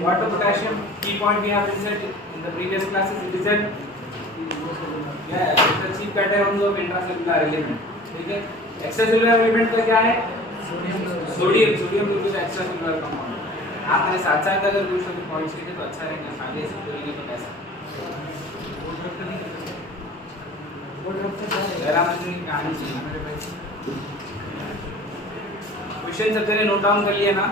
What the potassium key point we have said in the previous classes? It is a it's a chief cations of intracellular element. ठीक है? Extracellular element का क्या है? Sodium बिल्कुल extracellular compound. आप मेरे साथ अगर कुछ पॉइंट्स लिखे तो अच्छा रहेगा. आगे से बोलेंगे तो कैसा? जरा मुझे कहानी चाहिए मेरे भाई. क्वेश्चन सब तेरे नोट डाउन कर लिए ना?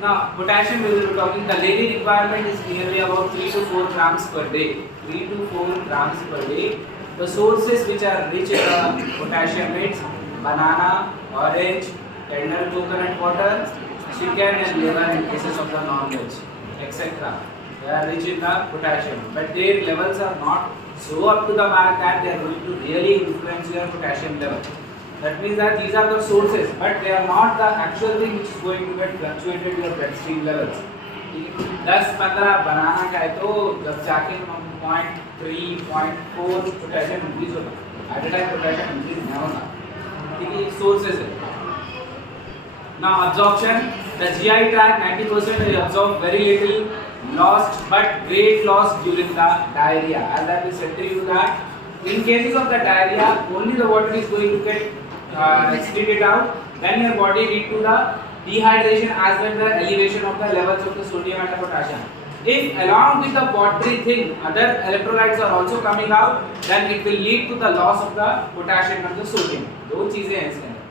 Now, potassium we will be talking. The daily requirement is nearly about 3 to 4 grams per day. 3 to 4 grams per day. The sources which are rich in the potassium is banana, orange, tender coconut water, chicken and liver in cases of the non-veg, etc. They are rich in the potassium, but their levels are not so up to the mark that they are going to really influence your potassium level. That means that these are the sources, but they are not the actual thing which is going to get fluctuated your bloodstream levels. 10-15 बनाना का है तो जब जाके 0.3, 0.4 potassium increase होगा. At a time potassium increase नहीं होगा. ठीक है, सोर्सेस है. Now absorption, the GI tract 90% is absorbed, very little lost, but great loss during the diarrhea. As I will said to you that in cases of the diarrhea, only the water is going to get excreted out. Then your body lead to the dehydration as well as the elevation of the levels of the sodium and the potassium. If along with the watery thing, other electrolytes are also coming out, then it will lead to the loss of the potassium and the sodium. दो चीजें हैं इसके अंदर.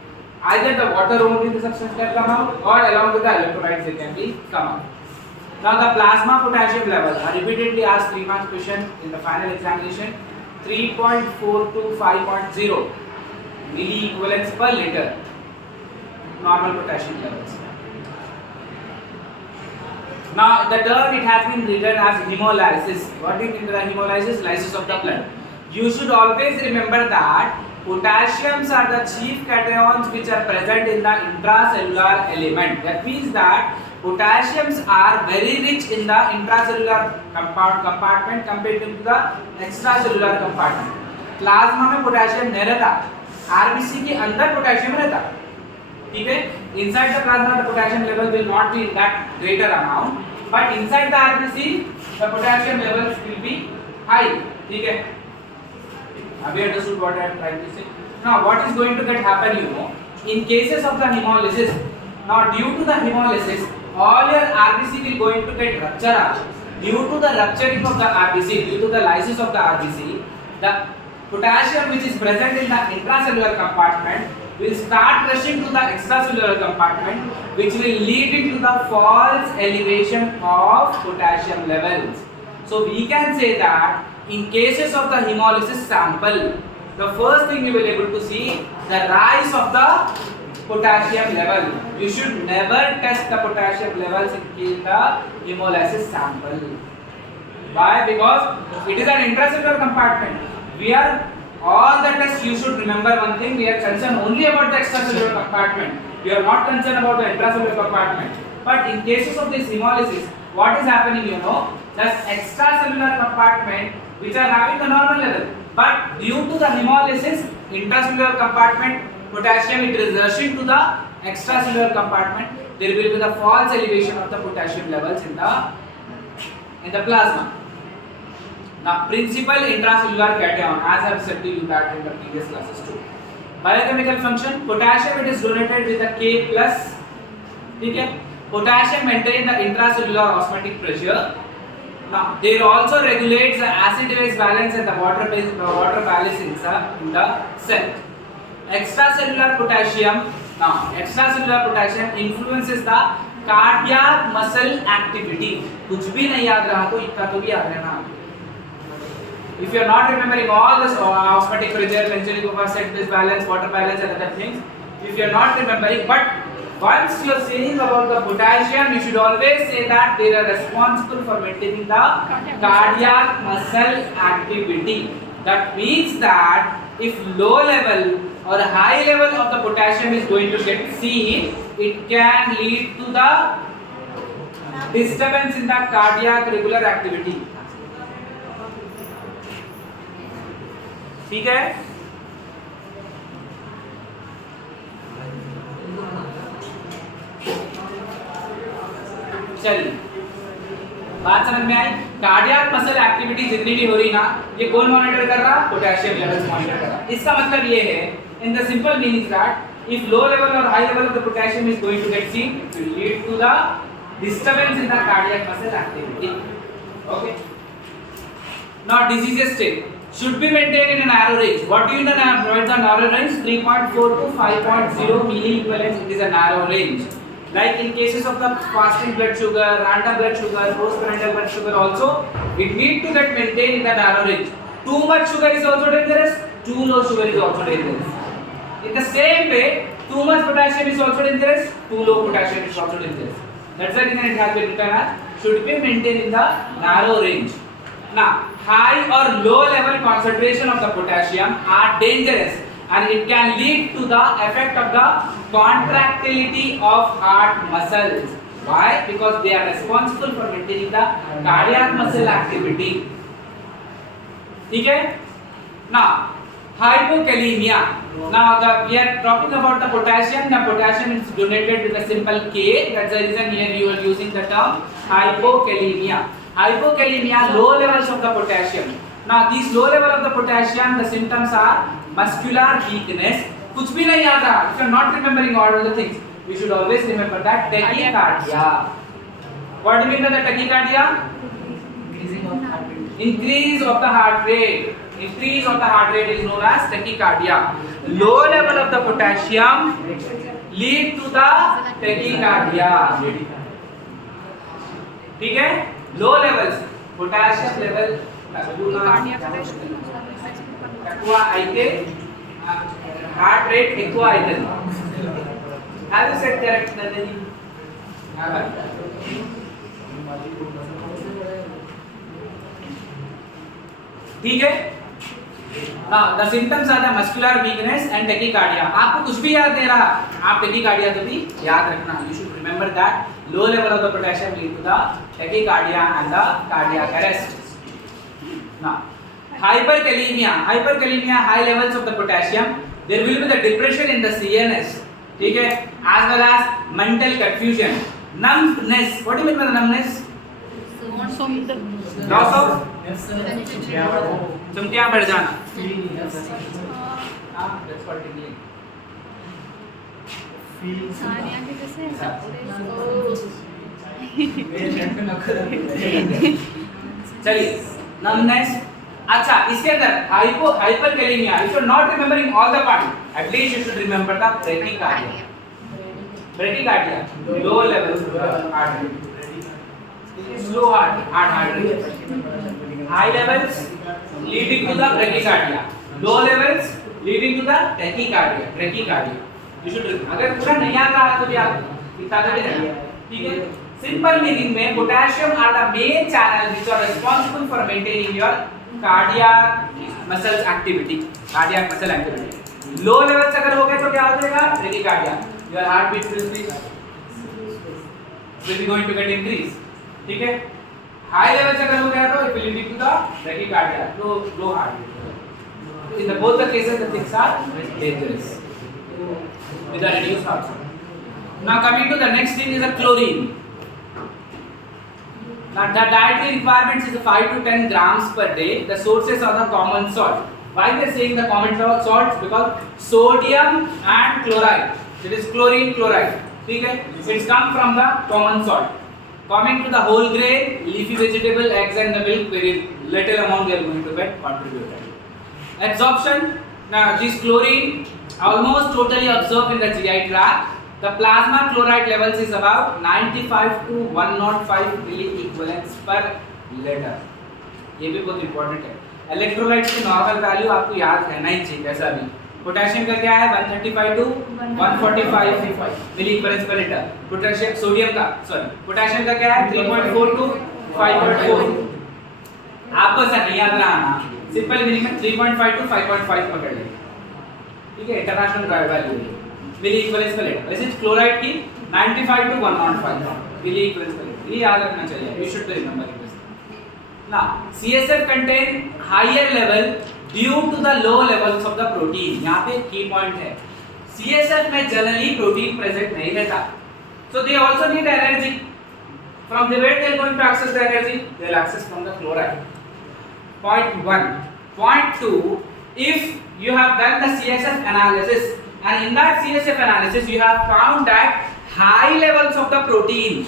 Either the water only the substance can come out, or along with the electrolytes they can be come out. Now the plasma potassium level are repeatedly asked 3 marks question in the final examination. 3.4 to 5.0 milli equivalents per liter normal potassium levels. Now the term it has been written as hemolysis. What is the hemolysis? Lysis of the blood. You should always remember that potassiums are the chief cations which are present in the intracellular element. That means that potassiums are very rich in the intracellular compartment compared to the extracellular compartment. Plasma में potassium नहीं रहता, RBC के अंदर potassium रहता. ठीक है, inside the plasma the potassium level will not be in that greater amount, but inside the RBC the potassium levels will be high. ठीक है, have you understood what I am trying to say? Now what is going to get happen, you know, in cases of the hemolysis, now due to the hemolysis all your RBC will going to get rupture. Due to the rupturing of the RBC, due to the lysis of the RBC, the potassium which is present in the intracellular compartment will start rushing to the extracellular compartment, which will lead into the false elevation of potassium levels. So we can say that in cases of the hemolysis sample, the first thing you will able to see the rise of the potassium level. You should never test the potassium levels in the hemolysis sample. Why? Because it is an intracellular compartment. We are all the tests. You should remember one thing: we are concerned only about the extracellular compartment. We are not concerned about the intracellular compartment. But in cases of this hemolysis, what is happening? You know, the extracellular compartment which are having the normal level, but due to the hemolysis, intracellular compartment potassium it is rushing to the extracellular compartment. There will be the false elevation of the potassium levels in the plasma. Now principal intracellular cation, as I have said to you that in the previous classes too. Biochemical function, potassium it is donated with the K plus. ठीक है, potassium maintain the intracellular osmotic pressure. Now they also regulates the acid base balance and the water balance in the cell. Extracellular potassium, now extracellular potassium influences the cardiac muscle activity. कुछ भी नहीं याद रहा तो इतना तो भी याद रहना. If you are not remembering all this osmotic pressure, benzoic acid base balance, water balance and other things, if you are not remembering, but Once you are saying about the potassium, you should always say that they are responsible for maintaining the cardiac muscle activity. That means that if low level or high level of the potassium is going to get seen, it can lead to the disturbance in the cardiac regular activity. ठीक है? चलिए बात समझ में आई। Cardiac muscle activity जितनी भी हो रही ना, ये कौन मॉनिटर कर रहा? पोटेशियम लेवल्स मॉनिटर कर रहा। इसका मतलब ये है, in the simple meaning that if low level और high level of the potassium is going to get seen, it will lead to the disturbance in the cardiac muscle activity. Okay. Now disease state should be maintained in a narrow range. What do you know? What is the narrow range? 3.4 to 5.0 milliequivalents. It is a narrow range. Like in cases of the fasting blood sugar, random blood sugar, postprandial blood sugar also, it need to get maintained in the narrow range. Too much sugar is also dangerous. Too low sugar is also dangerous. In the same way, too much potassium is also dangerous. Too low potassium is also dangerous. That's why it has been written as should be maintained in the narrow range. Now, high or low level concentration of the potassium are dangerous and it can lead to the effect of the contractility of heart muscles. Why? Because they are responsible for maintaining the cardiac muscle activity. Okay? Now, hypokalemia. Now we are talking about the potassium. The potassium is denoted with a simple K. That's the reason here you are using the term hypokalemia. Hypokalemia, low levels of the potassium. Now these low level of the potassium, the symptoms are muscular weakness. कुछ भी नहीं आता. If you are not remembering all of the things, you should always remember that tachycardia. What do you mean by the tachycardia? Increase of the heart rate. Increase of the heart rate is known as tachycardia. Low level of the potassium lead to the tachycardia. ठीक है? Low levels potassium level aqua ike heart rate aqua ike. Have you said correct, Nandini? ठीक है? The symptoms are the muscular weakness and tachycardia. आपको कुछ भी याद नहीं रहा, आप tachycardia तो भी याद रखना. You should remember that low level of the potassium lead to the tachycardia and the cardiac arrest. Now, hyperkalemia. Hyperkalemia, high levels of the potassium. There will be the depression in the CNS. ठीक है? As well as mental confusion, numbness. What do you mean by the numbness? Loss of चमटियां बढ़ जाना. That's what it means. चलिए, numbness. अच्छा, इसके अंदर hyperkalemia. If you are not remembering all the parts, at least you should remember the bradycardia. Bradycardia, low levels of heart rate. Slow heart rate. High levels leading to the bradycardia. Low levels leading to the tachycardia. You should remember. अगर पूरा नहीं आता तो भी आप इतना कर देना. ठीक है? Simple meaning में potassium are the main channel which are responsible for maintaining your cardiac muscles activity. Cardiac muscle activity. Low levels अगर हो गए तो क्या हो जाएगा? Bradycardia. Your heartbeat will be going to get increase. ठीक है? High levels अगर हो गया तो it will lead to the tachycardia. Low heart rate. In both the cases the things are dangerous. With the reduced heart rate. Now coming to the next thing is a chlorine. Now the dietary requirements is 5 to 10 grams per day. The sources are the common salt. Why they are saying the common salts? Because sodium and chloride. It is chlorine, chloride. ठीक है? It's come from the common salt. Coming to the whole grain, leafy vegetable, eggs and the milk, very little amount we are going to get contributed. Absorption. Now this chlorine almost totally absorbed in the GI tract. The plasma chloride levels is about 95 to 105 milliequivalents per liter. ये भी बहुत important है. Electrolytes की normal value आपको याद रहना ही चाहिए कैसा भी. पोटेशियम का क्या है 135 टू 145 मिली इक्विवेलेंस पर लीटर। पोटेशियम सोडियम का पोटेशियम का क्या है 3.4 टू 5.4। आपको ऐसा नहीं याद रहा, सिंपल मीनिंग में 3.5 टू 5.5 पकड़ ले, ठीक है, इंटरनेशनल वैल्यू मिली इक्विवेलेंस पर लीटर। वैसे क्लोराइड की 95 टू 105 मिली इक्विवेलेंस पर लीटर, ये याद रखना चाहिए, you should remember this. Now CSF contain higher level due to the low levels of the protein। यहाँ पे की पॉइंट है, CSF में जनरली प्रोटीन प्रेजेंट नहीं रहता, so they also need energy। From the where they are going to access the energy, they will access from the chloride। Point 1. Point 2, if you have done the CSF analysis and in that CSF analysis you have found that high levels of the protein,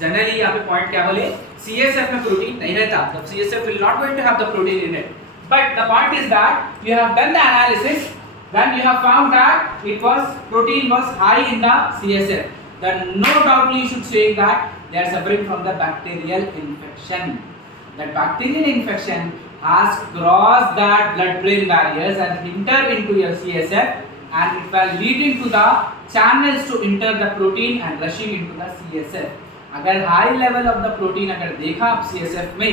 generally यहाँ पे point क्या बोले, CSF में protein नहीं रहता, तो CSF will not going to have the protein in it, but the point is that you have done the analysis, then you have found that it was protein was high in the CSF, then no doubt you should say that they are suffering from the bacterial infection। That bacterial infection has crossed that blood-brain barriers and enter into your CSF, and it will lead into the channels to enter the protein and rushing into the CSF। अगर high level of the protein अगर देखा आप CSF में,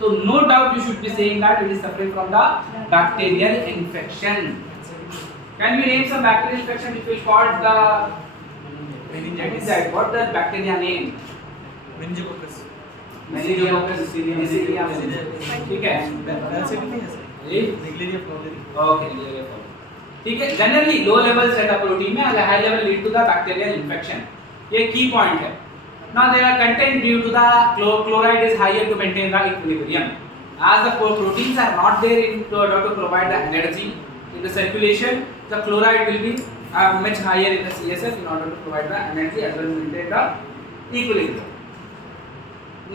तो no doubt you should be saying that it is suffering from the bacterial infection. Can you name some bacterial infection which will cause the meningitis? What the bacteria name? Meningococcus। Meningococcus Neisseria, ठीक है, Neisseria floweri। Okay, Neisseria floweri, ठीक है। Generally low levels रहता protein में, अगर high level lead to the bacterial infection, ये key point है। Now they are contained due to the chloride is higher to maintain the equilibrium, as the proteins are not there in order to provide the energy in the circulation, the chloride will be much higher in the CSF in order to provide the energy as well as maintain the equilibrium।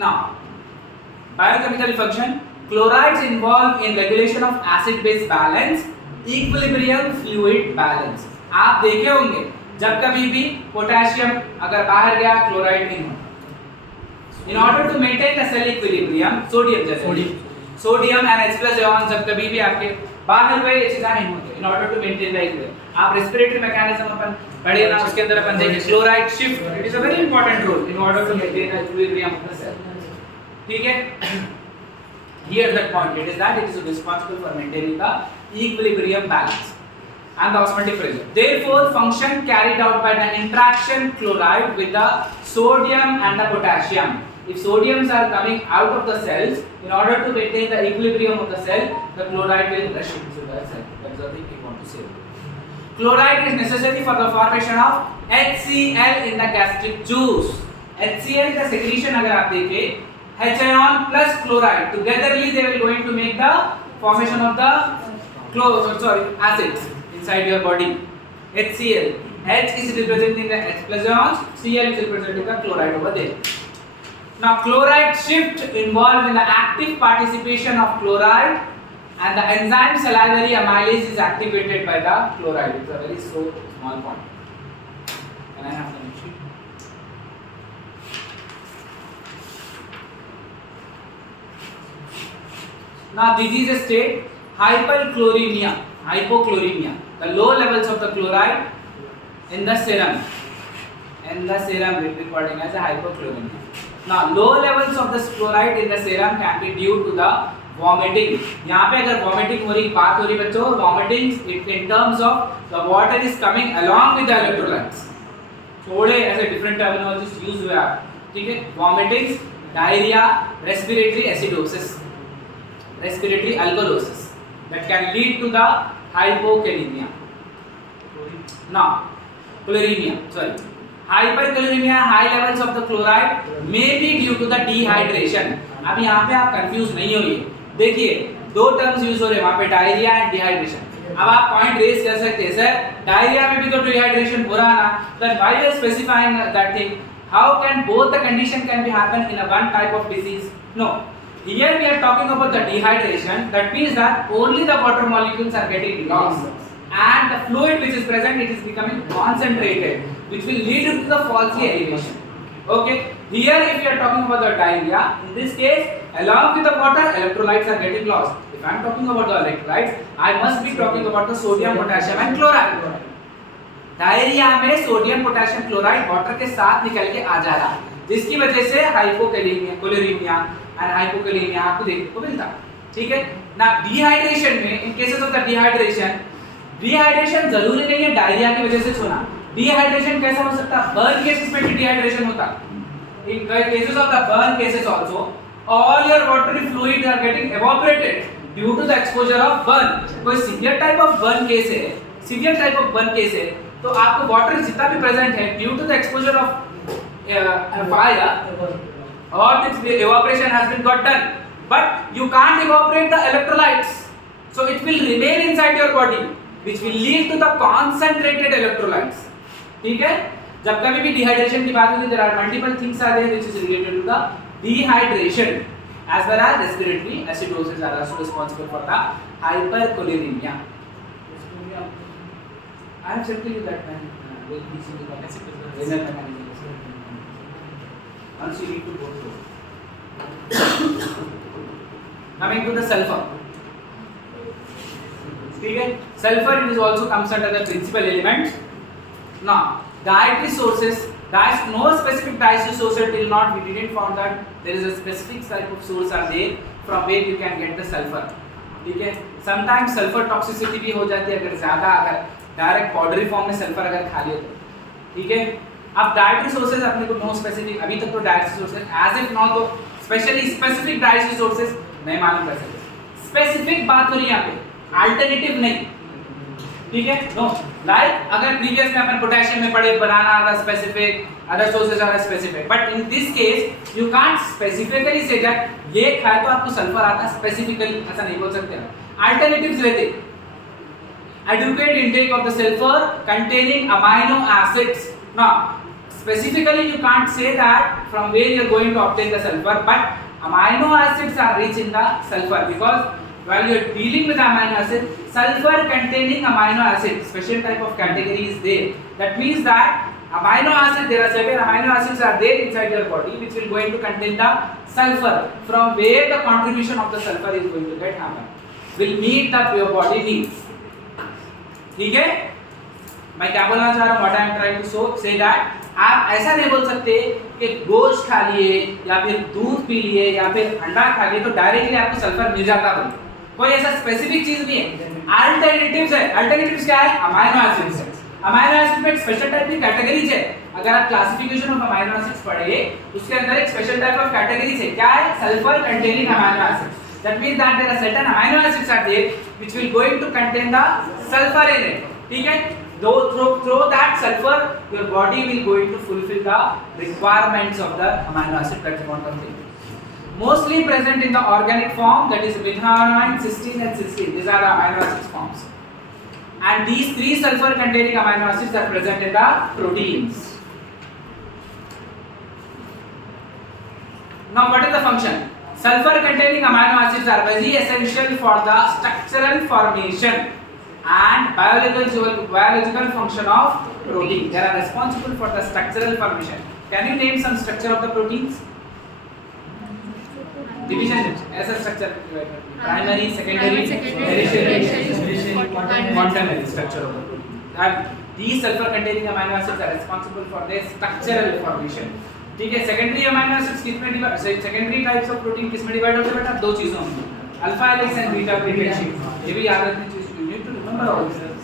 Now biochemical function, chlorides involved in regulation of acid base balance, equilibrium, fluid balance। आप देखे होंगे जब कभी भी potassium अगर बाहर गया chloride in हो, in order to maintain the cell equilibrium, sodium जैसे सोडियम एंड H+ आयन जब कभी भी आपके बाहर गए ये चीजें नहीं होती, in order to maintain the equilibrium. आप रेस्पिरेटरी मैकेनिज्म अपन पढ़े ना, उसके अंदर अपन देखें chloride shift, it is a very important role in order to maintain the equilibrium of the cell, ठीक है। Here that point it is that it is responsible for maintaining the equilibrium balance and the osmotic pressure। Therefore function carried out by the interaction chloride with the sodium and the potassium, if sodiums are coming out of the cells, in order to maintain the equilibrium of the cell, the chloride will rush into the cell। That's the thing we want to say। Chloride is necessary for the formation of HCl in the gastric juice। HCl का secretion अगर आप देखें, H ion plus chloride togetherly they will going to make the formation of the acids inside your body। HCl, H is representing the H+ ions, Cl is representing the chloride over there। Now chloride shift involved in the active participation of chloride, and the enzyme salivary amylase is activated by the chloride। It's a very small point। Can I have the next sheet? Now this is a state hyperchloremia, hypochloremia, the low levels of the chloride in the serum will be called as a hypochloremia। Now low levels of the chloride in the serum can be due to the vomiting। यहाँ पे अगर vomiting हो रही बात हो रही बच्चों, vomiting in terms of the water is coming along with the electrolytes, थोड़े ऐसे different terminologies use हुए आप, ठीक है। vomitings, diarrhea, respiratory acidosis, respiratory alkalosis that can lead to the hypokalemia। Now hyperkalemia, high levels of the chloride may be due to the dehydration। अब यहाँ पे आप कंफ्यूज नहीं होइए, देखिए दो टर्म्स यूज हो रहे हैं वहाँ पे, डायरिया एंड डिहाइड्रेशन। अब आप पॉइंट रेज कर सकते हैं, सर डायरिया में भी तो डिहाइड्रेशन हो रहा ना, then why you are specifying that thing? How can both the condition can be happen in a one type of disease? No, here we are talking about the dehydration, that means that only the water molecules are getting lost and the fluid which is present, it is becoming concentrated, which will lead to the faulty elevation। Okay, Here, if you are talking about the diarrhea, in this case, along with the water, electrolytes are getting lost. If I am talking about the electrolytes, I must be talking about the sodium, potassium, and chloride. Diarrhoea में sodium potassium chloride water के साथ निकल के आ जा रहा है, जिसकी वजह से हाइपोकैलेमिया, कोलेरीमिया एंड हाइपोकैलेमिया आपको देखने को मिलता है. ठीक है ना. डिहाइड्रेशन में, इन केसेस ऑफ द डिहाइड्रेशन जरूरी नहीं है डायरिया की वजह से होना. डिहाइड्रेशन कैसा हो सकता है? बर्न केसेस में भी डिहाइड्रेशन होता है. In cases of the burn cases also, all your watery fluids are getting evaporated due to the exposure of burn. कोई severe type of burn case है, तो आपको water जितना भी present है due to the exposure of fire, all this evaporation has been got done, but you can't evaporate the electrolytes, so it will remain inside your body, which will lead to the concentrated electrolytes. ठीक है. जब कभी भी dehydration की बात होती है, there are multiple things are there which is related to the dehydration, as well as respiratory acidosis are also responsible for the hypercholelemia. I am simply with that man. Once you need to go through. Coming to the sulfur. ठीक है. Sulfur is also comes under the principal element. Now, dietary sources, no specific dietary source till not we didn't found that there is a specific type of source are there from where you can get the sulfur. ठीक है. sometimes sulfur toxicity भी हो जाती है अगर direct powdery form में sulphur अगर खा लियो तो. ठीक है. अब डाइटरी सोर्सेज अपने को नो स्पेसिफिक, अभी तक तो dietary sources as if not, तो स्पेशली स्पेसिफिक डाइटरी सोर्सेज नहीं मालूम कर सकते. स्पेसिफिक बात हो रही है यहाँ पे, अल्टरनेटिव नहीं. ठीक है. नो लाइक अगर प्रीवियस में अपन पोटेशियम में पढ़े banana are specific, other sources are specific, but in this case you can't specifically say that ये खाए तो आपको सल्फर आता है, स्पेसिफिकली ऐसा नहीं बोल सकते. अल्टरनेटिव्स रहते, adequate intake of the sulfur containing amino acids. Now, specifically you can't say that from where you are going to obtain the sulfur, but amino acids are rich in the sulfur, because while you are dealing with amino acid, sulfur containing amino acid, special type of category is there. That means that amino acid, there are certain amino acids are there inside your body which will going to contain the sulfur, from where the contribution of the sulfur is going to get happen, will meet the your body needs. ठीक है. मैं क्या बोलना चाह रहा हूँ, what I am trying to say that आप ऐसा नहीं बोल सकते कि गोश्त खा लिए या फिर दूध पी लिए या फिर अंडा खा लिए तो डायरेक्टली आपको सल्फर मिल जाता है. कोई ऐसा स्पेसिफिक चीज नहीं है. अल्टरनेटिव्स है. अल्टरनेटिव्स क्या है? अमाइनो एसिड्स है. अमाइनो एसिड में एक स्पेशल टाइप की कैटेगरीज है. अगर आप क्लासिफिकेशन ऑफ अमाइनो एसिड्स पढ़े उसके अंदर एक स्पेशल टाइप ऑफ कैटेगरीज है. क्या है? Sulphur containing amino acids. That means that there are certain amino acids are there which will going to contain the sulfur in it. ठीक है. Through that sulfur, your body will going to fulfill the requirements of the amino acid. That's one thing. Mostly present in the organic form, that is methionine, cysteine, and cysteine. These are the amino acids forms. And these three sulfur containing amino acids are present in the proteins. Now, what is the function? Sulfur containing amino acids are very essential for the structural formation and biological function of protein. They are responsible for the structural formation. Can you name some structure of the proteins? Division as a structure: primary, secondary, tertiary, quaternary structure of the protein. And these sulfur containing amino acids are responsible for their structural formation. ठीक है. Secondary amino acids किसमें divide, secondary types of protein किसमें divide होते हैं बेटा? दो चीजों में, alpha helix and beta helix. ये भी याद रखनी चीज, you need to remember all this.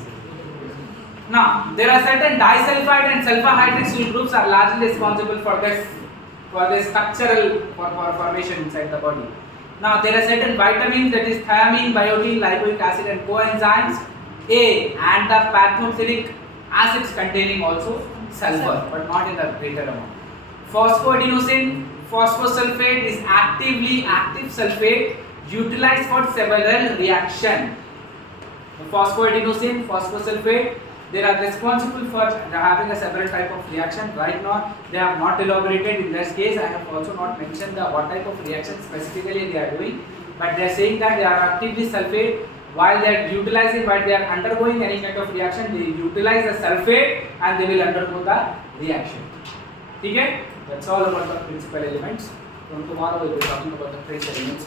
Now there are certain disulphide and sulphydryl groups are largely responsible for this structural formation inside the body. Now there are certain vitamins, that is thiamine, biotin, lipoic acid and coenzymes A and the pantothenic acids containing also sulfur, but not in the greater amount. Phosphoadenosine, phosphosulfate is active sulfate utilized for several reaction. Phosphoadenosine, phosphosulfate, they are responsible for having a several type of reaction. Right now they have not elaborated. In this case I have also not mentioned the what type of reaction specifically they are doing, but they are saying that they are actively sulfate. While they are utilizing, while they are undergoing any kind of reaction, they utilize the sulfate and they will undergo the reaction. ठीक है. That's all about the principal elements. From tomorrow we'll be talking about the trace elements.